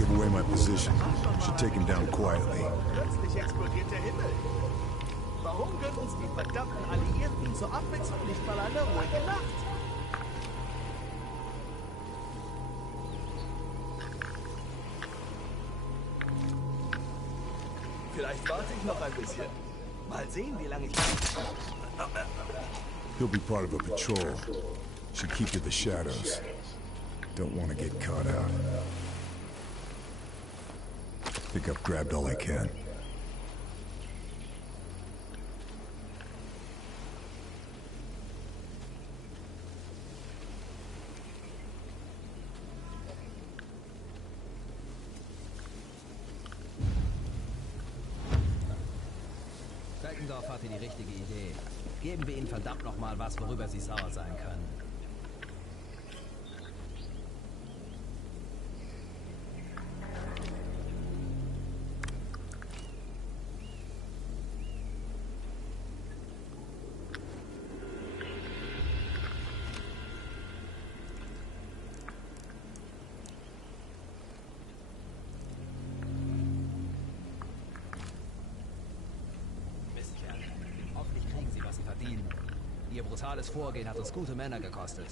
give away my position. Should take him down quietly. Plötzlich explodiert der Himmel. Warum gönnt uns die verdammten Alliierten zur Abwechslung nicht mal eine ruhige Nacht? Vielleicht warte ich noch ein bisschen. Mal sehen, wie lange ich... He'll be part of a patrol. Should keep to the shadows. Don't want to get caught out. Think I've grabbed all I can. Beckendorf hatte die richtige Idee. Geben wir ihnen verdammt nochmal was, worüber sie sauer sein können. Ihr brutales Vorgehen hat uns gute Männer gekostet.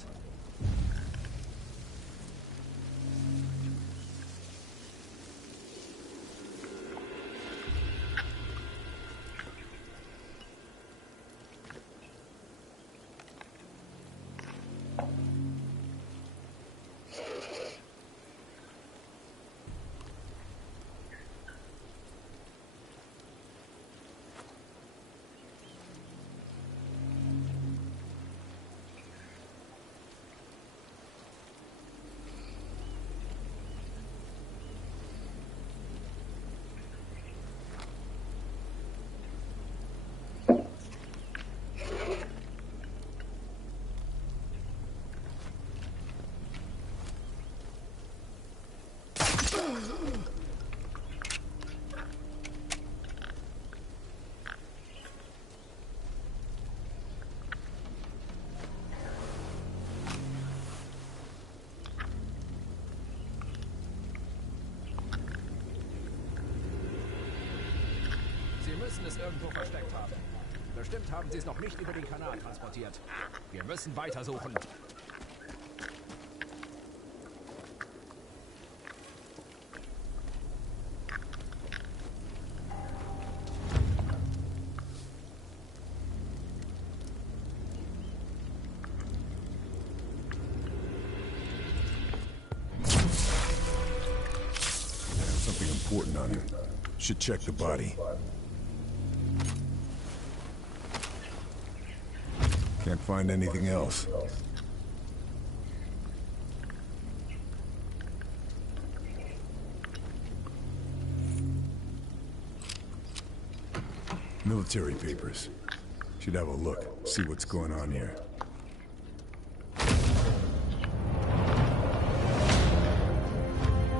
Sie müssen es irgendwo versteckt haben. Bestimmt haben sie es noch nicht über den Kanal transportiert. Wir müssen weitersuchen. Something important on him. Should check the body. Can't find anything else. Military papers. Should have a look, see what's going on here.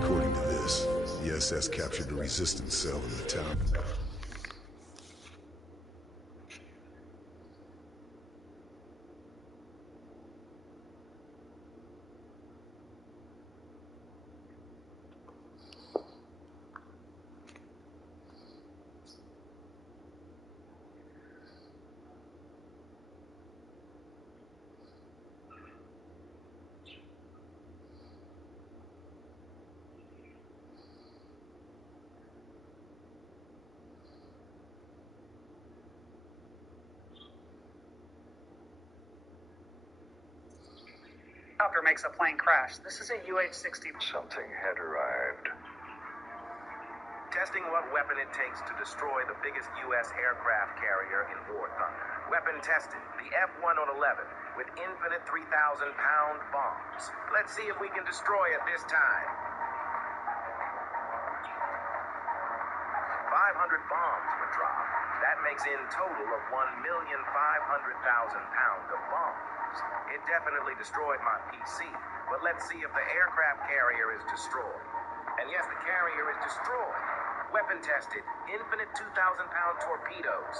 According to this, the SS captured the resistance cell in the town. Helicopter makes a plane crash. This is a UH-60. Something had arrived. Testing what weapon it takes to destroy the biggest U.S. aircraft carrier in War Thunder. Weapon tested, the F-111, with infinite 3,000-pound bombs. Let's see if we can destroy it this time. 500 bombs were dropped. That makes in total of 1,500,000 pounds of bombs. It definitely destroyed my PC, but let's see if the aircraft carrier is destroyed. And yes, the carrier is destroyed. Weapon tested, infinite 2,000-pound torpedoes.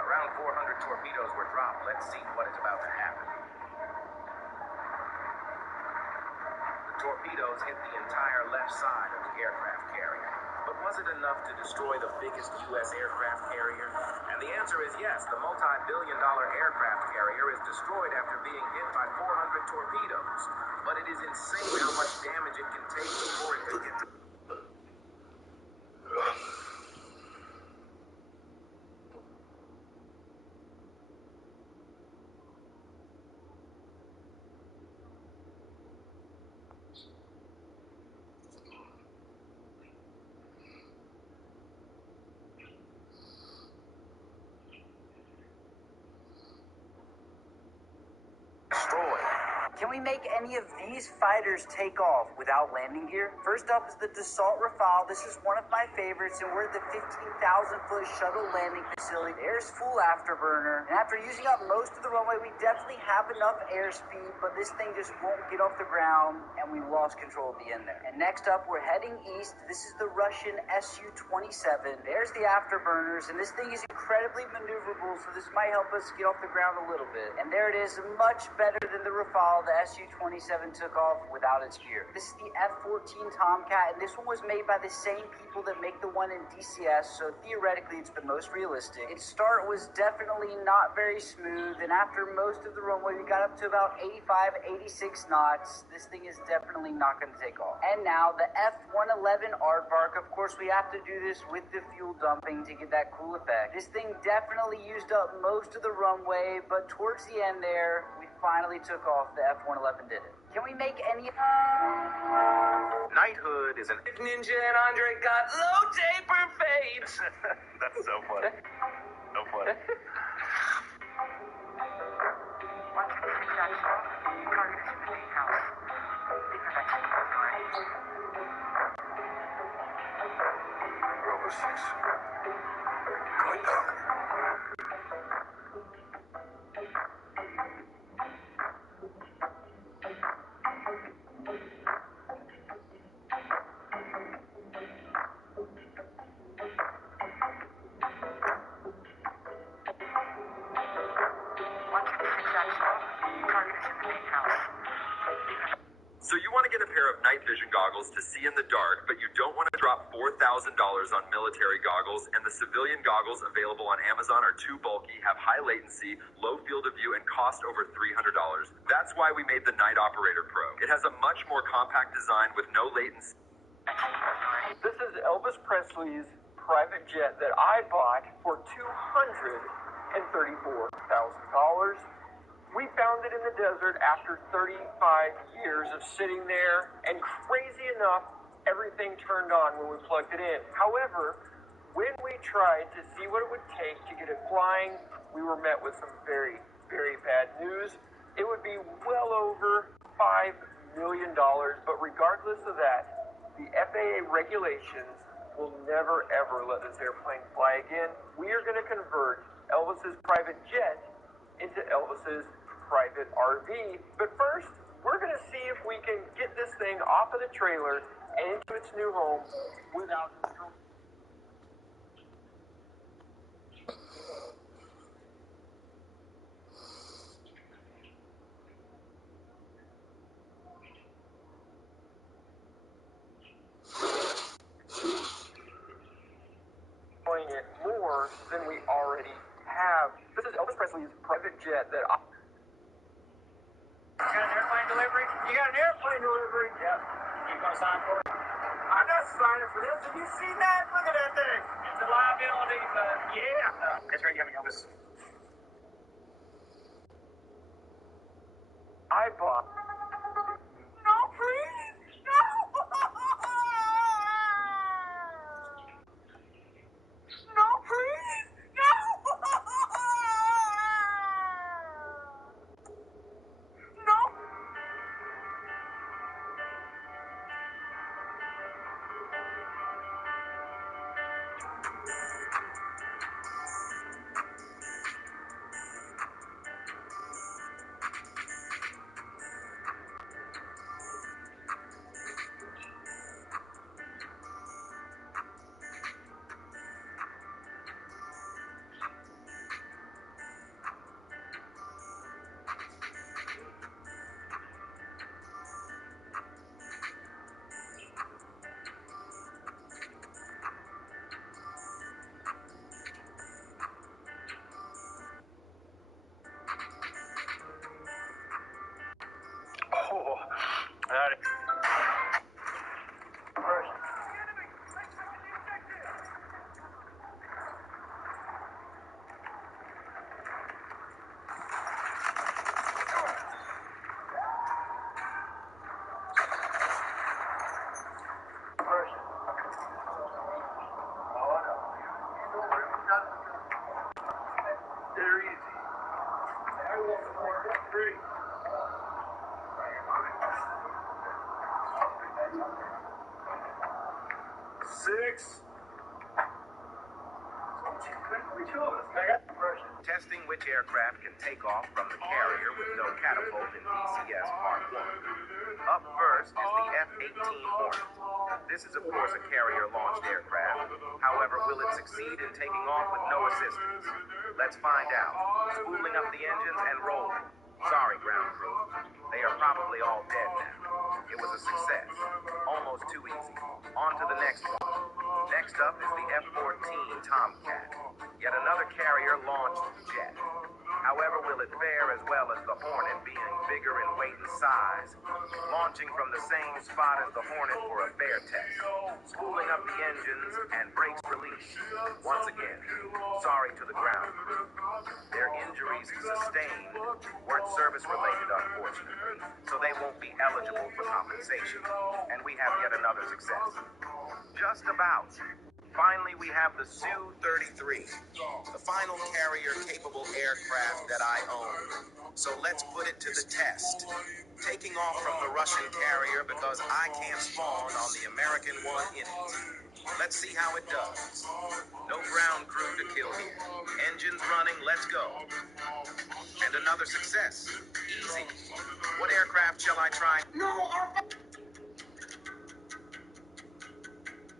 Around 400 torpedoes were dropped. Let's see what is about to happen. The torpedoes hit the entire left side of the aircraft carrier. But was it enough to destroy the biggest U.S. aircraft carrier? And the answer is yes. The multi-billion-dollar aircraft carrier is destroyed after being hit by 400 torpedoes. But it is insane how much damage it can take before it can get to... Can we make any of these fighters take off without landing gear? First up is the Dassault Rafale. This is one of my favorites, and we're at the 15,000-foot shuttle landing facility. There's full afterburner, and after using up most of the runway, we definitely have enough airspeed, but this thing just won't get off the ground, and we lost control at the end there. And next up, we're heading east. This is the Russian Su-27. There's the afterburners, and this thing is incredibly maneuverable, so this might help us get off the ground a little bit. And there it is, much better than the Rafale. The Su-27 took off without its gear. This is the F-14 Tomcat, and this one was made by the same people that make the one in DCS, so theoretically it's the most realistic. Its start was definitely not very smooth, and after most of the runway, we got up to about 85, 86 knots. This thing is definitely not going to take off. And now the F-111 Aardvark. Of course, we have to do this with the fuel dumping to get that cool effect. This thing definitely used up most of the runway, but towards the end there, we finally took off. The F-111 did it. Can we make any... Knighthood is an... Ninja and Andre got low taper fades. That's so funny. So funny. Bravo 6. Going down. So you want to get a pair of night vision goggles to see in the dark, but you don't want to drop $4,000 on military goggles, and the civilian goggles available on Amazon are too bulky, have high latency, low field of view, and cost over $300. That's why we made the Night Operator Pro. It has a much more compact design with no latency. This is Elvis Presley's private jet that I bought for $234,000. We found it in the desert after 35 years of sitting there, and crazy enough, everything turned on when we plugged it in. However, when we tried to see what it would take to get it flying, we were met with some very, very bad news. It would be well over $5 million, but regardless of that, the FAA regulations will never, ever let this airplane fly again. We are going to convert Elvis's private jet into Elvis's private RV. But first, we're going to see if we can get this thing off of the trailer and into its new home without destroying it more than we already have. This is Elvis Presley's private jet that You got an airplane delivery? You got an airplane delivery? Yep. You gonna sign for it? I'm not signing for this. Have you seen that? Look at that thing. It's a liability, but yeah. That's right, you have Elvis. I bought. No, please. No. No, please. No. No. 6. Testing which aircraft can take off from the carrier with no catapult in DCS Part 1. Up first is the F-18 Hornet. This is, of course, a carrier-launched aircraft. However, will it succeed in taking off with no assistance? Let's find out. Spooling up the engines and rolling. Sorry, ground crew. They are probably all dead now. It was a success. Almost too easy. On to the next one. Next up is the F-14 Tomcat. Yet another carrier-launched jet. However, will it fare as well as the Hornet, being bigger in weight and size? Launching from the same spot as the Hornet for a fair test. Spooling up the engines and brakes released. Once again, sorry to the ground crew. Their injuries sustained weren't service-related, unfortunately, so they won't be eligible for compensation. And we have yet another success. Just about. Finally, we have the Su-33, the final carrier-capable aircraft that I own. So let's put it to the test. Taking off from the Russian carrier because I can't spawn on the American one in it. Let's see how it does. No ground crew to kill here. Engines running, let's go. And another success. Easy. What aircraft shall I try?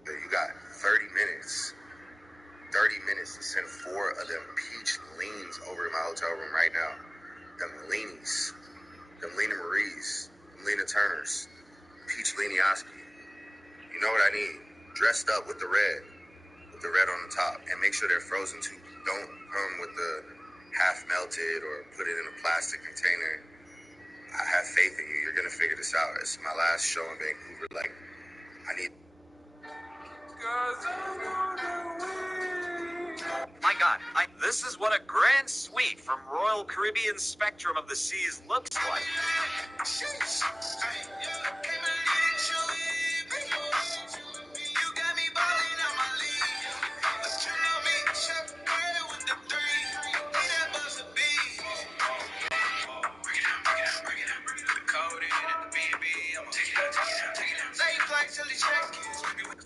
You got 30 minutes. 30 minutes to send 4 of them peach leans over to my hotel room right now. Them leanies. Them Lena Marie's. Them Lena Turners. Peach Lenioski. You know what I need? Dressed up with the red. With the red on the top. And make sure they're frozen too. Don't come with the half melted or put it in a plastic container. I have faith in you. You're going to figure this out. It's my last show in Vancouver. Like, I need... My God, this is what a grand suite from Royal Caribbean Spectrum of the Seas looks like.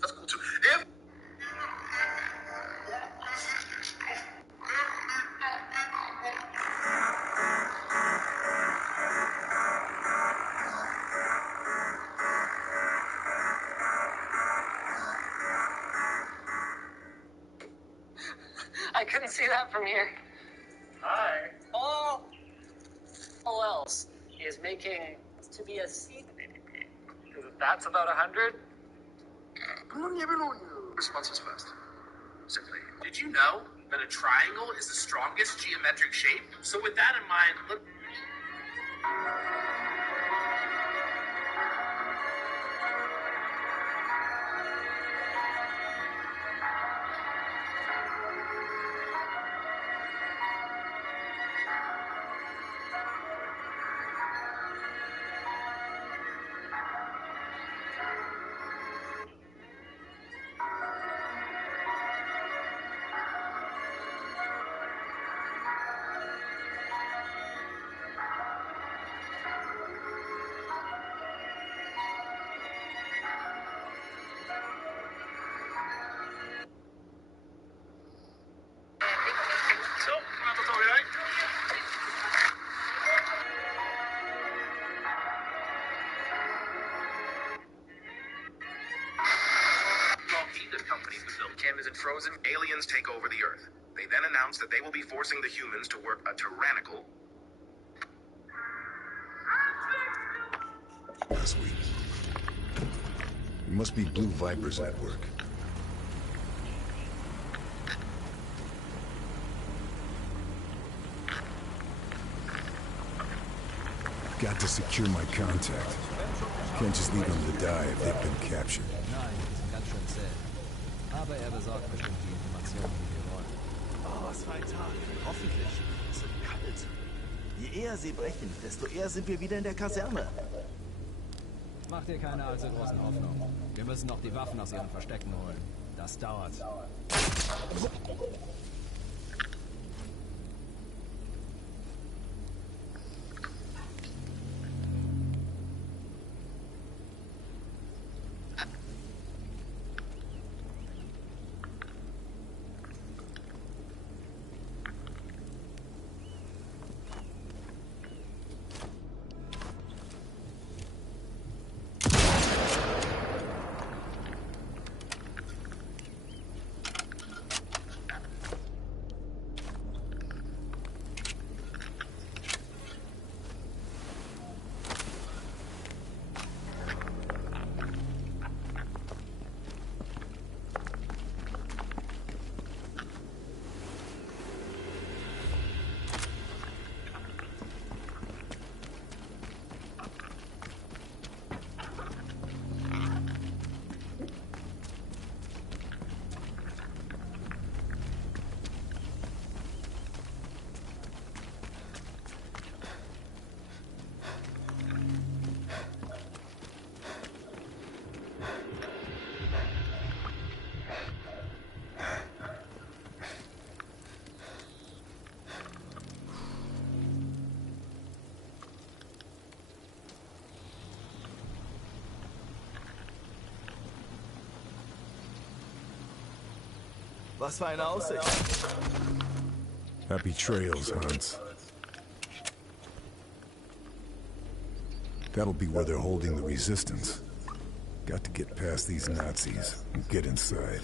That's cool too. I couldn't see that from here. Hi. All else is making to be a C. That's about 100. Responses first. Simply, did you know that a triangle is the strongest geometric shape? So with that in mind, look. Isn't frozen, aliens take over the Earth. They then announce that they will be forcing the humans to work a tyrannical... Sweet. It must be Blue Vipers at work. Got to secure my contact. Can't just leave them to die if they've been captured. Nein, die sind ganz schön zäh. Aber er besorgt bestimmt die Informationen, die wir wollen. Oh, was für ein Tag. Hoffentlich. Es wird kalt. Je eher sie brechen, desto eher sind wir wieder in der Kaserne. Mach dir keine allzu großen Hoffnungen. Wir müssen noch die Waffen aus ihren Verstecken holen. Das dauert. Was für eine Aussicht. Happy trails, Hans. That'll be where they're holding the resistance. Got to get past these Nazis and get inside.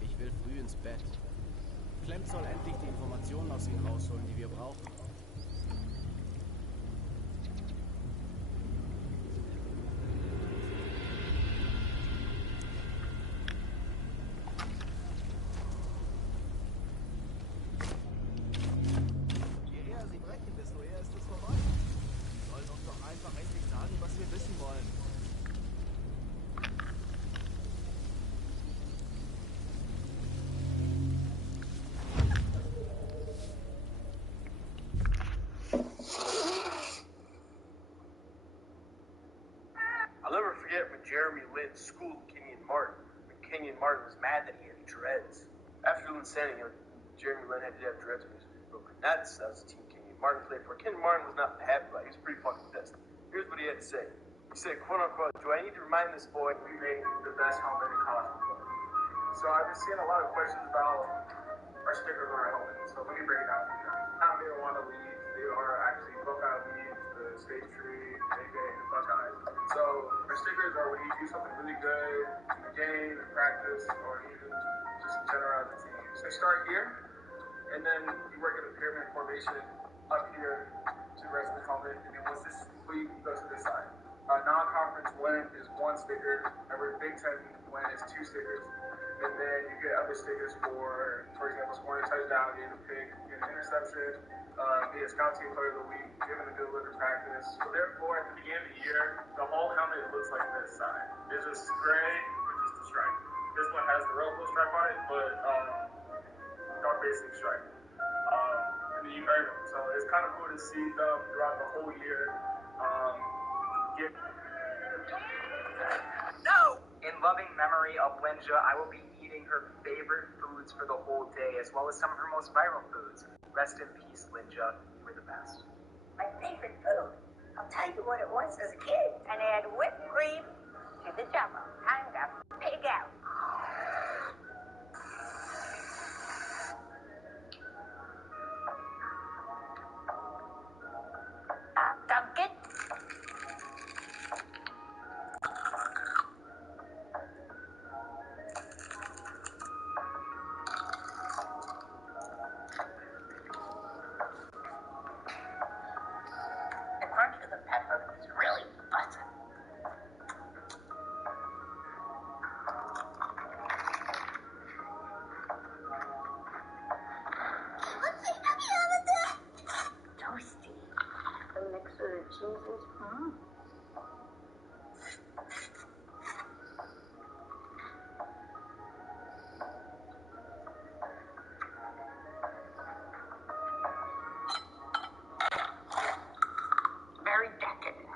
Ich will früh ins Bett. Clem soll endlich die Informationen aus ihm rausholen, die wir brauchen. Je eher sie brechen, desto eher ist es vorbei. Sie sollen uns doch einfach endlich sagen, was wir wissen wollen. I'll never forget when Jeremy Lin schooled Kenyon Martin. When Kenyon Martin was mad that he had dreads. After Lin Sanity, Jeremy Lin had to have dreads when he was broken. That was the team Kenyon Martin played for. Kenyon Martin was not happy about it. He was pretty fucking pissed. Here's what he had to say. He said, quote unquote, do I need to remind this boy we made the best helmet in college football? So I've been seeing a lot of questions about our stickers on our helmet. So let me break it down for you guys. Not marijuana leaves, they are actually Buckeye leaves, the State Tree, AK, and the Buckeyes. So our stickers are when you do something really good in the game, in practice, or even just in general as a team. So you start here, and then you work in the pyramid formation up here to the rest of the helmet, and then once this is complete, you go to this side. Non-conference win is 1 sticker. Every Big Ten win is 2 stickers. And then you get other stickers for example, scoring a touchdown, getting a pick, getting an interception, be a scout team player of the week, giving a good look at practice. So therefore, at the beginning of the year, the whole helmet looks like this side. It's just gray with just a stripe. This one has the rainbow stripe on it, but dark basic stripe. And then you earn them. So it's kind of cool to see them throughout the whole year. No! In loving memory of Linja, I will be eating her favorite foods for the whole day, as well as some of her most viral foods. Rest in peace, Linja. You were the best. My favorite food. I'll tell you what it was as a kid. And add whipped cream to the jumbo. I'm gonna pig out. Duncan? The crunch of the pepper is really butter. Toasty. The mix of the cheeses. Very decadent.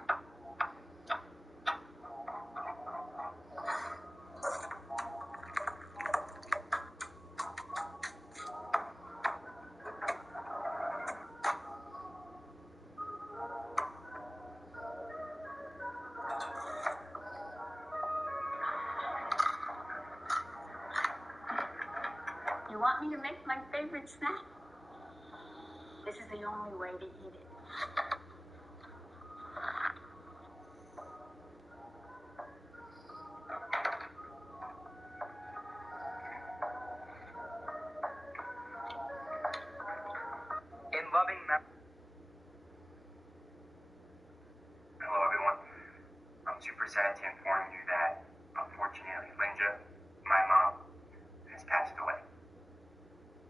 You want me to make my favorite snack? This is the only way to eat it. In loving memory. Hello, everyone. I'm super sad to inform you that, unfortunately, Linja, my mom, has passed away.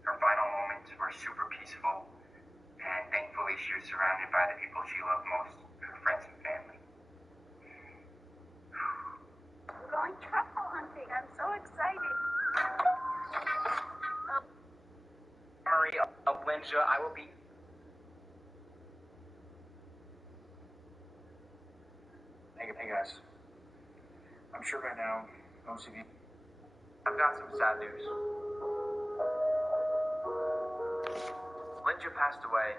Her final moments were super peaceful, and thankfully Linja, I will be... Hey guys. I'm sure by now, most of you... I've got some sad news. Linja passed away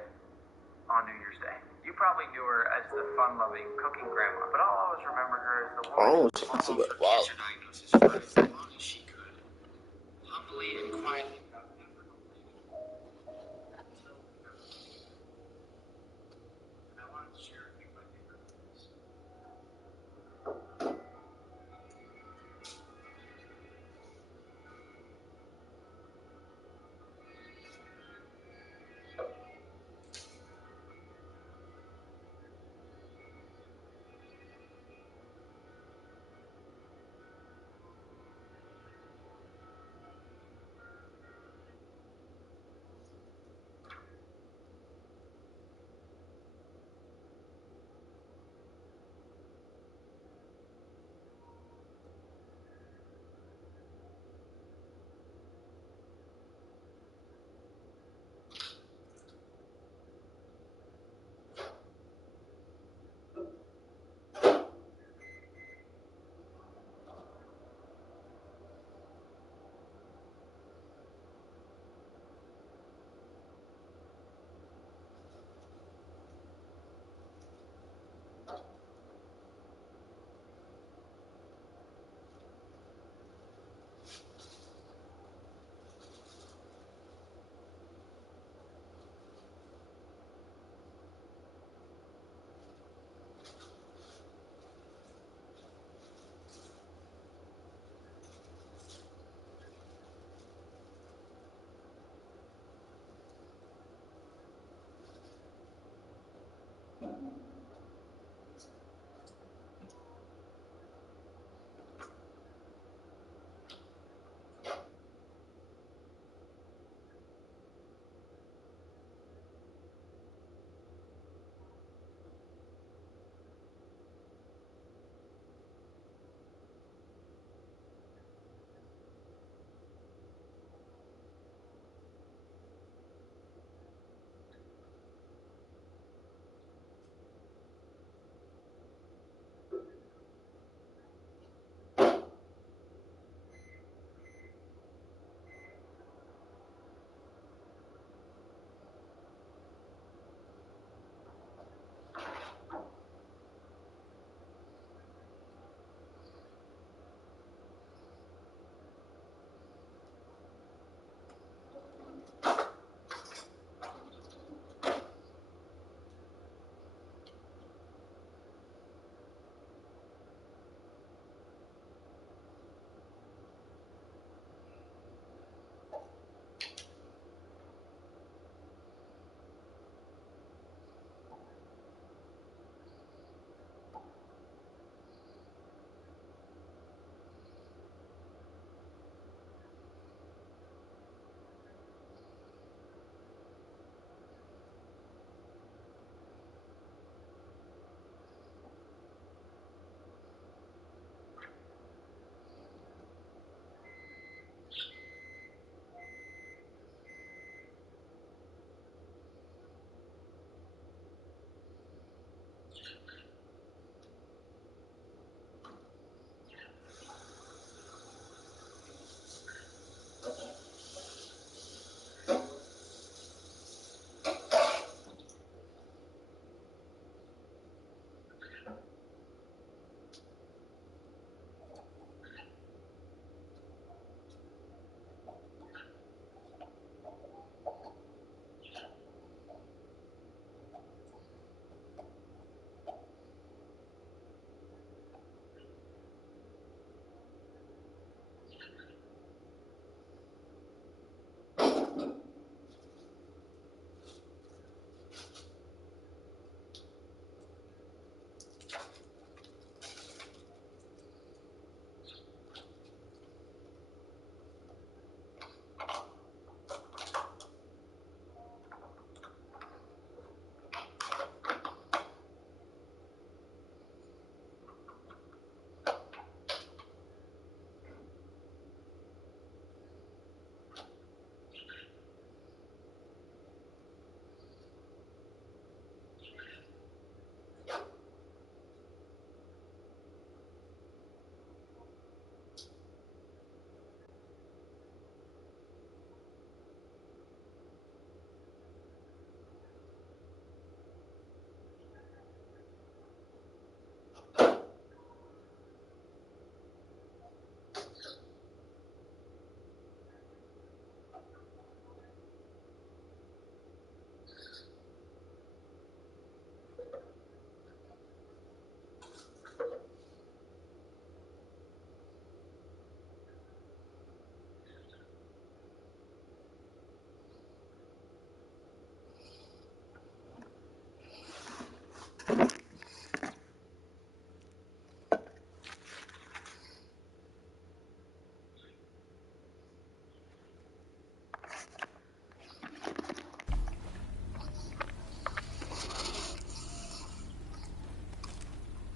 on New Year's Day. You probably knew her as the fun-loving cooking grandma, but I'll always remember her as the woman responsible for cancer diagnosis for as long as she could. Humbly and quietly. I wanted to share with you my favorite memories.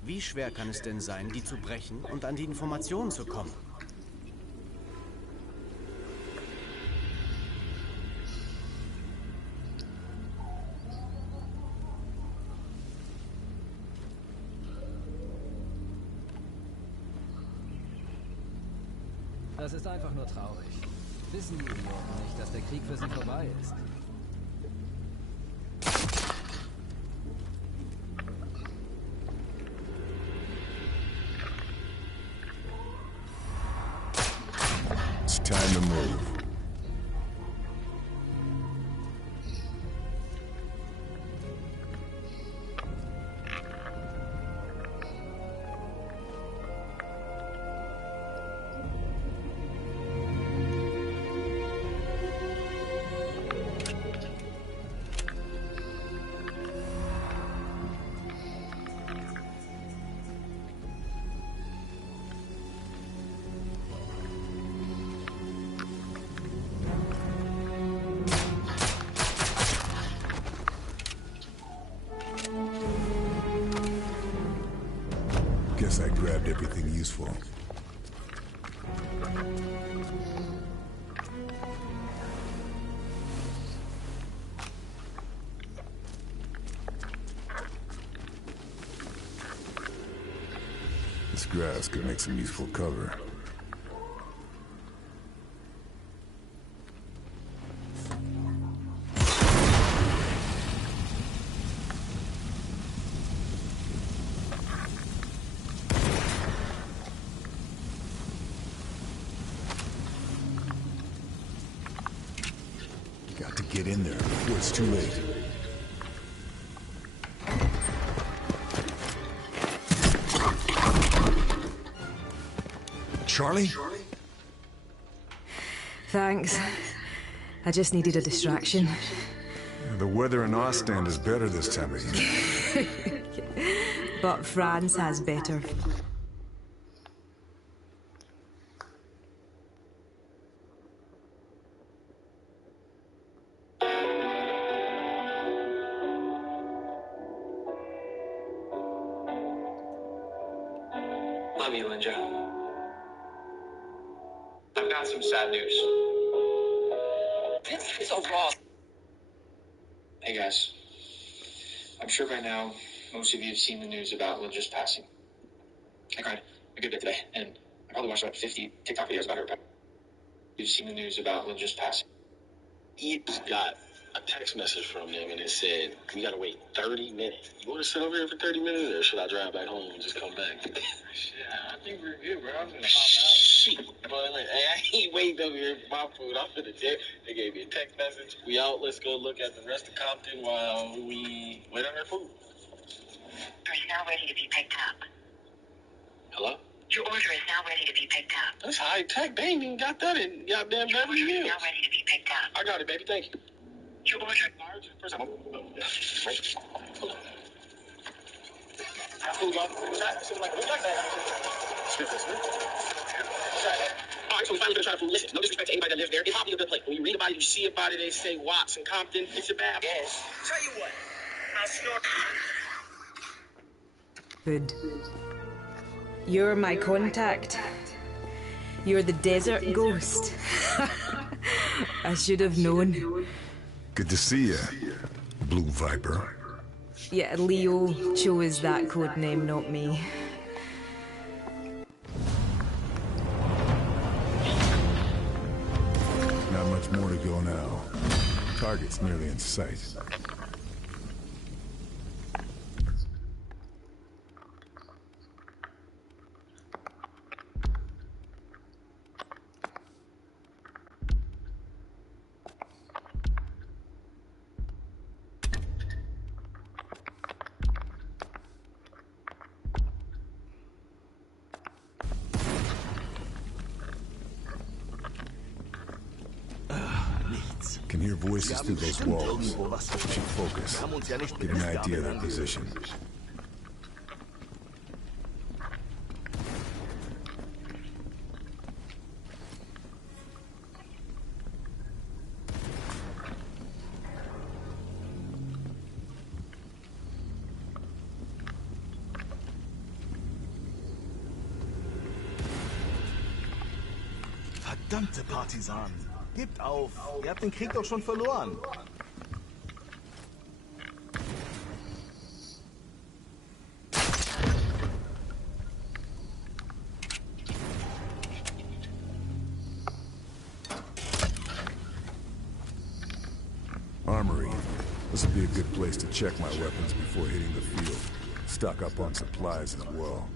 Wie schwer kann es denn sein, die zu brechen und an die Informationen zu kommen? Das ist einfach nur traurig. Wissen die Idioten nicht, dass der Krieg für sie vorbei ist? It's time to move. Guess I grabbed everything useful. This grass could make some useful cover. Got to get in there before it's too late. Charlie? Thanks. I just needed a distraction. The weather in Ostend is better this time of year. But France has better. Love you, Linja. I've got some sad news. It's so raw. Hey guys, I'm sure by now most of you have seen the news about Linja's passing. I cried a good bit today, and I probably watched about 50 TikTok videos about her. You've seen the news about Linja's passing. He got a text message from them, and it said, "We gotta wait 30 minutes. You want to sit over here for 30 minutes, or should I drive back home and just come back?" Shit, I think we're good, bro. I'm gonna pop out. Shit, boy, look, hey, I ain't waiting over here for my food. I'm finna dip. They gave me a text message. We out. Let's go look at the rest of Compton while we wait on our food. Is now ready to be picked up. Hello? Your order is now ready to be picked up. That's high tech. They ain't even got that in goddamn Beverly Hills. Your order is now ready to be picked up. I got it, baby. Thank you. Your order. First time. Hold on. Food, y'all. Something like Alright, so we finally gonna try the food. Listen, no disrespect to anybody that lives there. It's probably a good place. When you read about it, you see about it, they say Watts and Compton. It's a bad place. Tell you what, I'll snort. Good. You're my contact. You're the desert ghost. I should have known. Good to see you, Blue Viper. Yeah, Leo chose that code name, not me. Not much more to go now. Target's nearly in sight. Can hear voices through those walls. Should focus. Get an idea of their position. Verdammte Partisanen. Gebt auf. Ihr habt den Krieg doch schon verloren. Armory. This would be a good place to check my weapons before hitting the field. Stock up on supplies as well.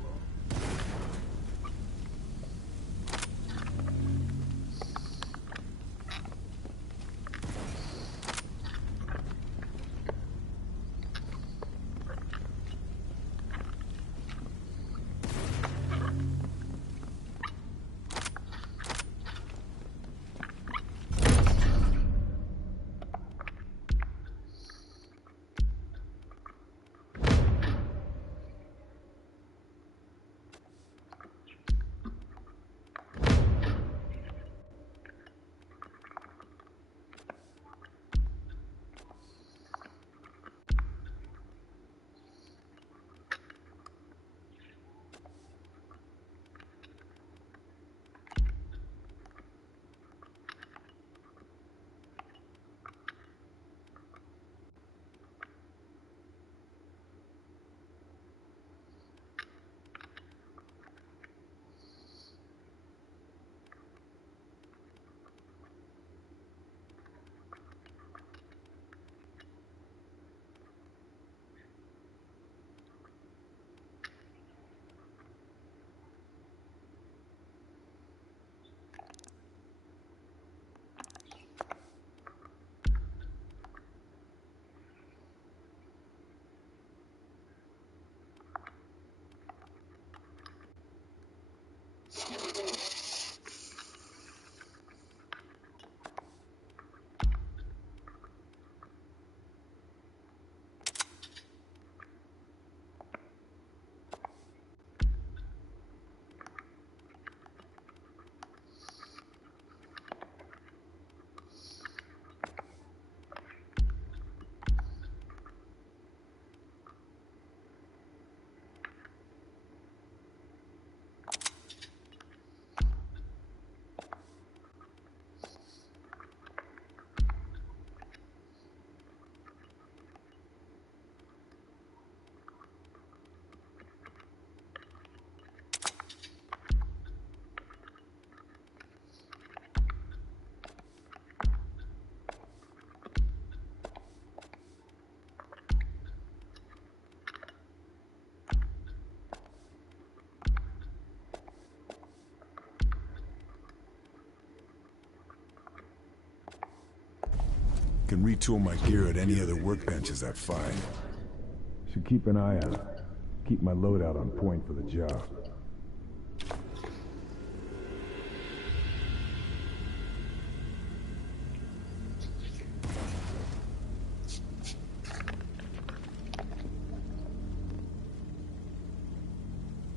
Can retool my gear at any other workbenches I find. Should keep an eye out. Keep my loadout on point for the job.